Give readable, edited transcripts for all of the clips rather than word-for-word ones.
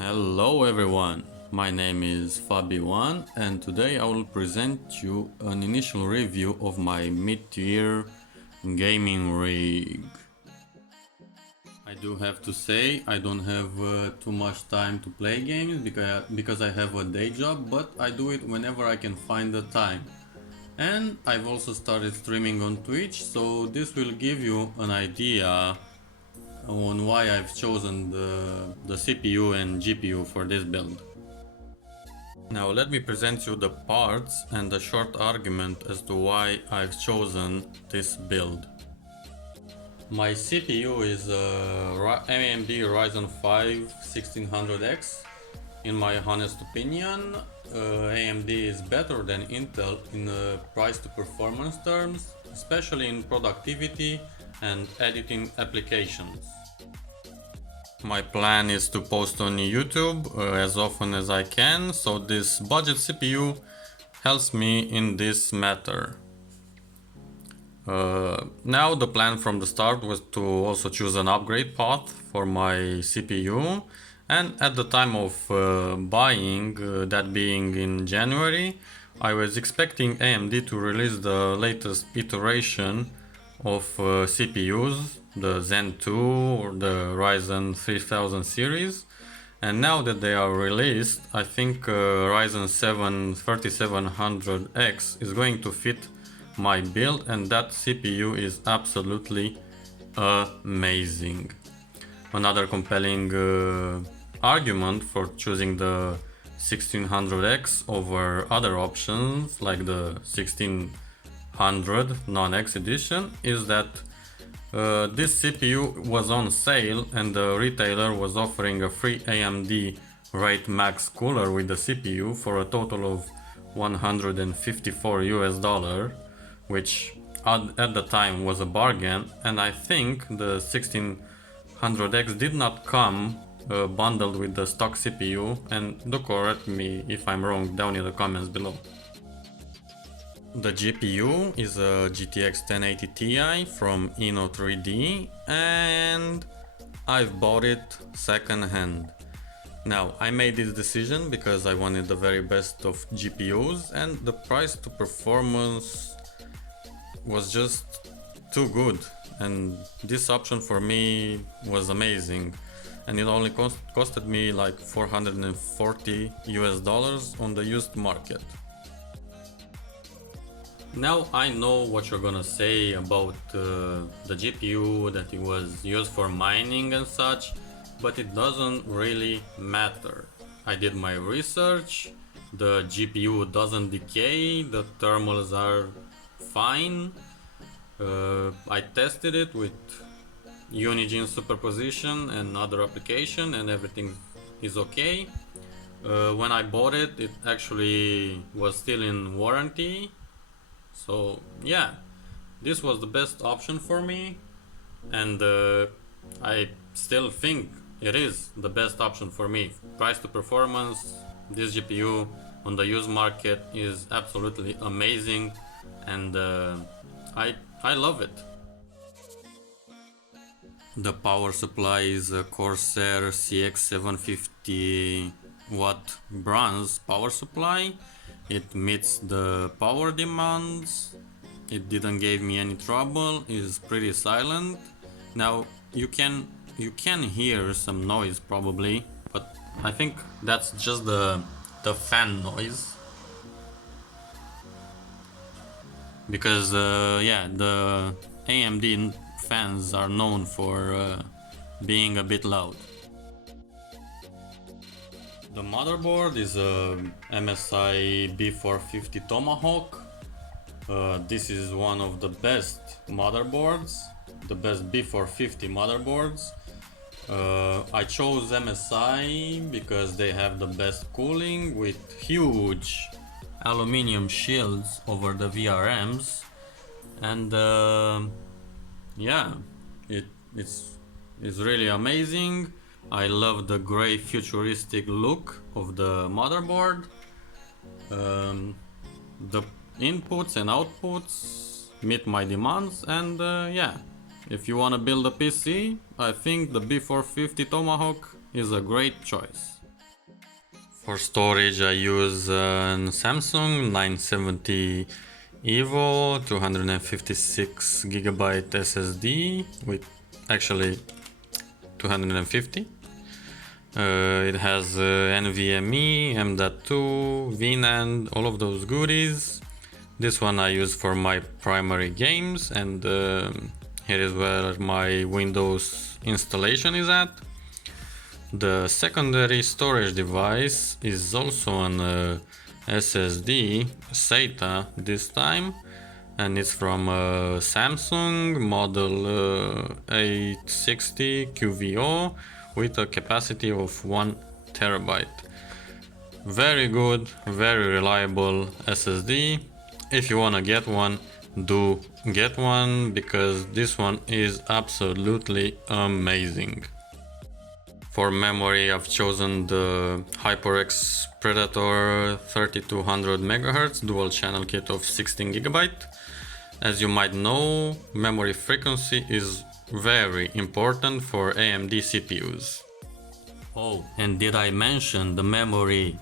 Hello everyone, my name is Fabi1 and today I will present you an initial review of my mid-tier gaming rig. I do have to say I don't have too much time to play games because I have a day job, but I do it whenever I can find the time. And I've also started streaming on Twitch, so this will give you an idea on why I've chosen the CPU and GPU for this build. Now let me present you the parts and a short argument as to why I've chosen this build. My CPU is a AMD Ryzen 5 1600X. In my honest opinion, AMD is better than Intel in price to performance terms, especially in productivity and editing applications. My plan is to post on YouTube as often as I can, so this budget CPU helps me in this matter. Now the plan from the start was to also choose an upgrade path for my CPU, and at the time of buying, that being in January, I was expecting AMD to release the latest iteration of CPUs, the Zen 2 or the Ryzen 3000 series, and now that they are released, I think Ryzen 7 3700X is going to fit my build, and that CPU is absolutely amazing. Another compelling argument for choosing the 1600X over other options like the 1600 non-X edition is that this CPU was on sale and the retailer was offering a free AMD Rate Max cooler with the CPU for a total of $154, which at the time was a bargain, and I think the 1600X did not come bundled with the stock CPU, and do correct me if I'm wrong down in the comments below. The GPU is a GTX 1080 Ti from Inno3D and I've bought it second hand. Now, I made this decision because I wanted the very best of GPUs and the price to performance was just too good, and this option for me was amazing, and it only costed me like $440 on the used market. Now I know what you're gonna say about the GPU, that it was used for mining and such, but it doesn't really matter. I did my research, the GPU doesn't decay, the thermals are fine. I tested it with Unigine superposition and other application and everything is okay. When I bought it, it actually was still in warranty. So yeah, this was the best option for me, and I still think it is the best option for me. Price to performance, this GPU on the used market is absolutely amazing, and I love it. The power supply is a Corsair CX750 watt bronze power supply. It meets the power demands. It didn't give me any trouble. It's pretty silent. Now you can hear some noise probably, but I think that's just the fan noise. Because yeah, the AMD fans are known for being a bit loud. The motherboard is a MSI B450 Tomahawk. This is one of the best motherboards, the best B450 motherboards. I chose MSI because they have the best cooling with huge aluminium shields over the VRMs, and yeah, it's really amazing. I love the gray futuristic look of the motherboard. The inputs and outputs meet my demands, and yeah, if you want to build a PC, I think the B450 Tomahawk is a great choice. For storage I use Samsung 970 Evo 256 gigabyte SSD with actually 250. It has NVMe, M.2, VNAND, all of those goodies. This one I use for my primary games, and here is where my Windows installation is at. The secondary storage device is also an SSD, SATA this time, and it's from Samsung model 860 QVO with a capacity of 1 terabyte. Very good, very reliable SSD. If you wanna get one, do get one, because this one is absolutely amazing. For memory I've chosen the HyperX Predator 3200 MHz dual channel kit of 16 GB. As you might know, memory frequency is very important for AMD CPUs. Oh, and did I mention the memory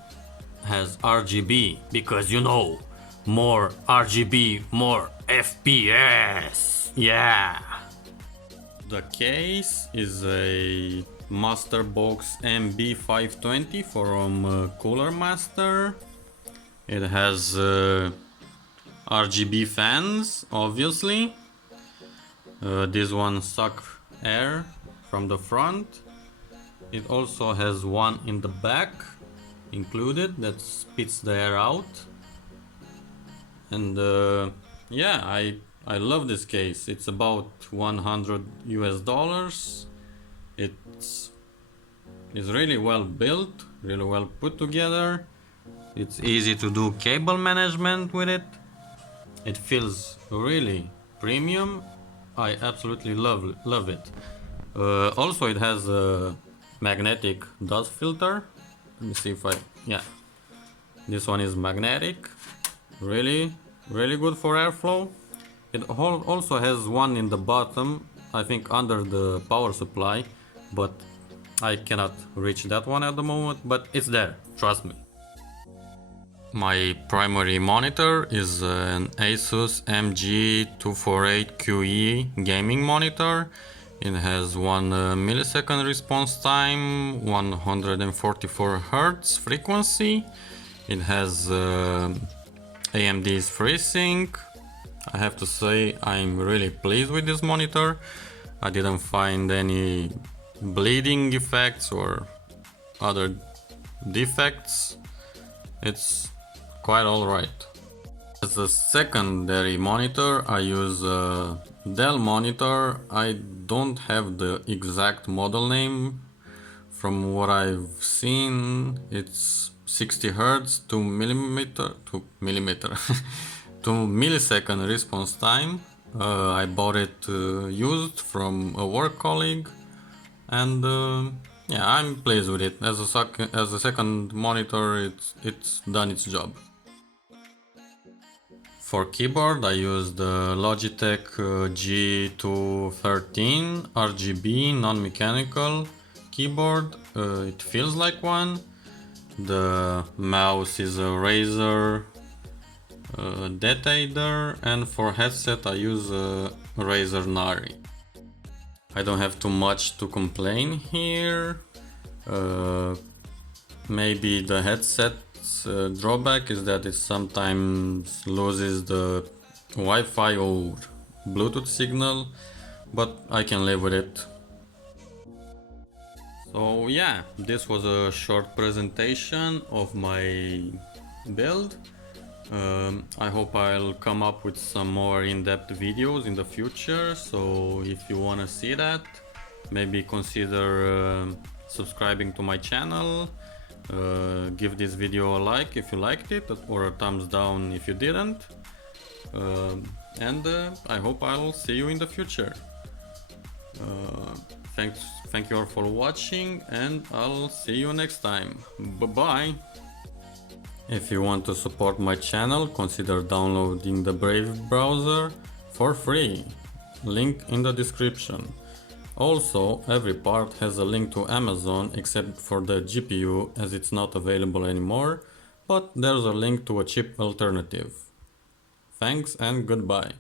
has RGB? Because you know, more RGB, more FPS! Yeah! The case is a Master Box MB520 from Cooler Master. It has RGB fans, obviously. This one suck air from the front. It also has one in the back included that spits the air out. And yeah, I love this case. It's about $100 US. It's really well built, really well put together. It's easy to do cable management with it. It feels really premium. I absolutely love it. Also, it has a magnetic dust filter. Let me see if yeah. This one is magnetic. Really good for airflow. It also has one in the bottom, I think under the power supply, but I cannot reach that one at the moment, but it's there, trust me. My primary monitor is an Asus MG248QE gaming monitor. It has 1 millisecond response time, 144 Hz frequency. It has AMD's FreeSync. I have to say I'm really pleased with this monitor. I didn't find any bleeding effects or other defects. It's quite alright. As a secondary monitor I use a Dell monitor. I don't have the exact model name. From what I've seen, it's 60 Hz, 2 millisecond response time. I bought it used from a work colleague, and yeah, I'm pleased with it. As a second monitor, it's done its job. For keyboard I use the Logitech G213 RGB non-mechanical keyboard. It feels like one. The mouse is a Razer Detader, and for headset I use a Razer Nari. I don't have too much to complain here. Maybe the headset's drawback is that it sometimes loses the Wi-Fi or Bluetooth signal, but I can live with it. So yeah, this was a short presentation of my build. I hope I'll come up with some more in-depth videos in the future, so if you wanna see that, maybe consider subscribing to my channel. Give this video a like if you liked it, or a thumbs down if you didn't. And I hope I'll see you in the future. Thank you all for watching, and I'll see you next time. Bye-bye! If you want to support my channel, consider downloading the Brave browser for free. Link in the description. Also, every part has a link to Amazon except for the GPU as it's not available anymore, but there's a link to a cheap alternative. Thanks and goodbye.